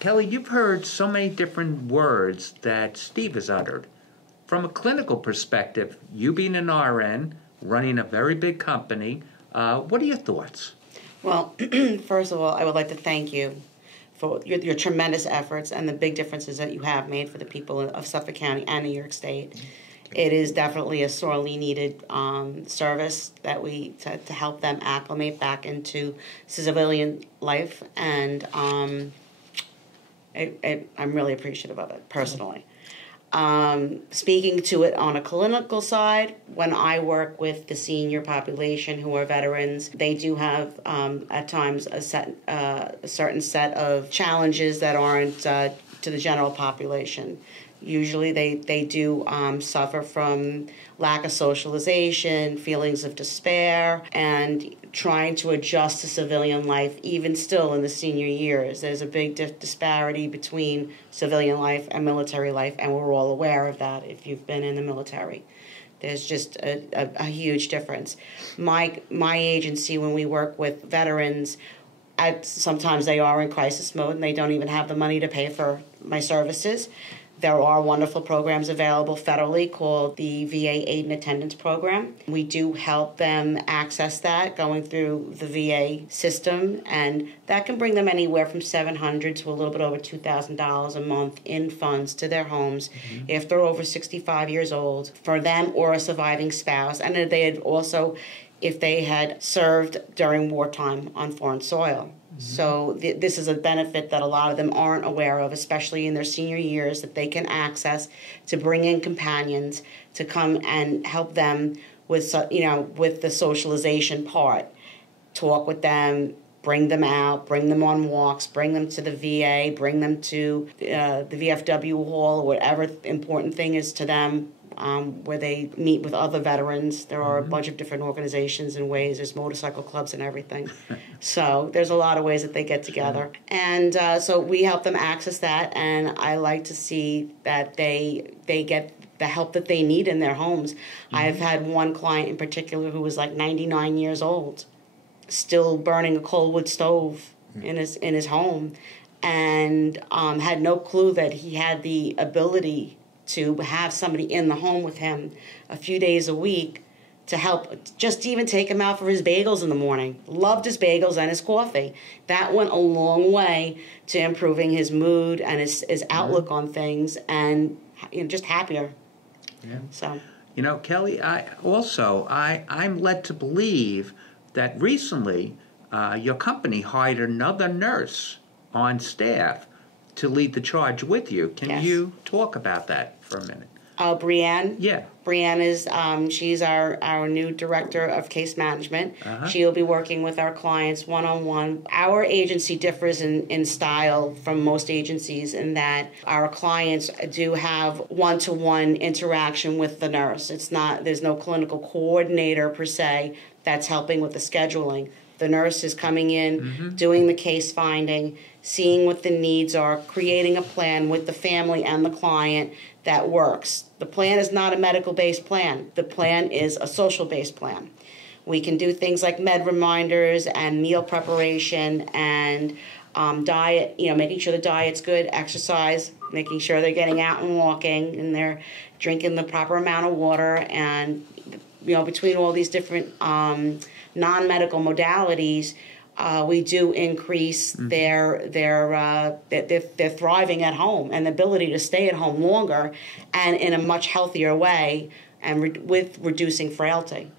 Kelly, you've heard so many different words that Steve has uttered. From a clinical perspective, you being an RN, running a very big company, what are your thoughts? Well, first of all, I would like to thank you for your tremendous efforts and the big differences that you have made for the people of Suffolk County and New York State. It is definitely a sorely needed service that to help them acclimate back into civilian life, and I'm really appreciative of it personally. Speaking to it on a clinical side, when I work with the senior population who are veterans, they do have at times a certain set of challenges that aren't to the general population. Usually they do suffer from lack of socialization, feelings of despair, and trying to adjust to civilian life, even still in the senior years. There's a big disparity between civilian life and military life, and we're all aware of that if you've been in the military. There's just a huge difference. My agency, when we work with veterans, sometimes they are in crisis mode and they don't even have the money to pay for my services. There are wonderful programs available federally called the VA Aid and Attendance Program. We do help them access that going through the VA system, and that can bring them anywhere from $700 to a little bit over $2,000 a month in funds to their homes if they're over 65 years old, for them or a surviving spouse, and if they had served during wartime on foreign soil. So this is a benefit that a lot of them aren't aware of, especially in their senior years, that they can access to bring in companions to come and help them with the socialization part. Talk with them, bring them out, bring them on walks, bring them to the VA, bring them to the VFW hall, or whatever important thing is to them. Where they meet with other veterans. There are a bunch of different organizations and ways. There's motorcycle clubs and everything. So there's a lot of ways that they get together. And so we help them access that, and I like to see that they get the help that they need in their homes. I've had one client in particular who was like 99 years old, still burning a coal wood stove in his home, and had no clue that he had the ability to have somebody in the home with him a few days a week to help, just even take him out for his bagels in the morning. Loved his bagels and his coffee. That went a long way to improving his mood and his outlook on things, and just happier. Yeah. So, Kelly, I'm led to believe that recently your company hired another nurse on staff to lead the charge with you. Can you talk about that for a minute? Brianne? Yeah. Brianne is, she's our new director of case management. She'll be working with our clients one-on-one. Our agency differs in style from most agencies in that our clients do have one-to-one interaction with the nurse. There's no clinical coordinator per se that's helping with the scheduling. The nurse is coming in, doing the case finding, seeing what the needs are, creating a plan with the family and the client that works. The plan is not a medical-based plan. The plan is a social-based plan. We can do things like med reminders and meal preparation and diet, making sure the diet's good, exercise, making sure they're getting out and walking and they're drinking the proper amount of water, and between all these different non-medical modalities, we do increase their thriving at home and the ability to stay at home longer and in a much healthier way, and with reducing frailty.